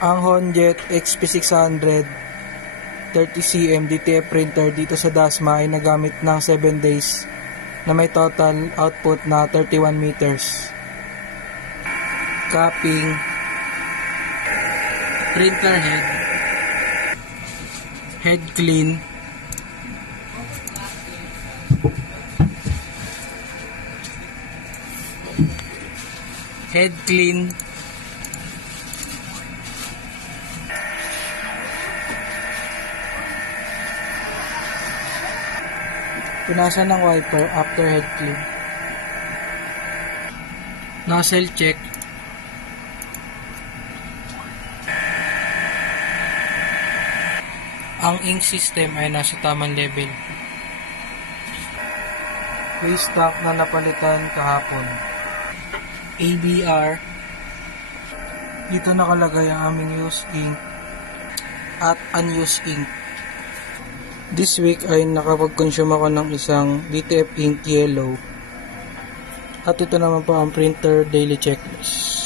Ang Honjet XP600 30cm DTF printer dito sa Dasma ay nagamit ng 7 days na may total output na 31 meters. Capping, printer head clean, punasan ng wiper after head clean, nozzle check, ang ink system ay nasa tamang level, waste stock na napalitan kahapon, ABR, dito nakalagay ang aming used ink at unused ink. This week ay nakapag-consume ako ng isang DTF ink yellow at ito naman po ang printer daily checklist.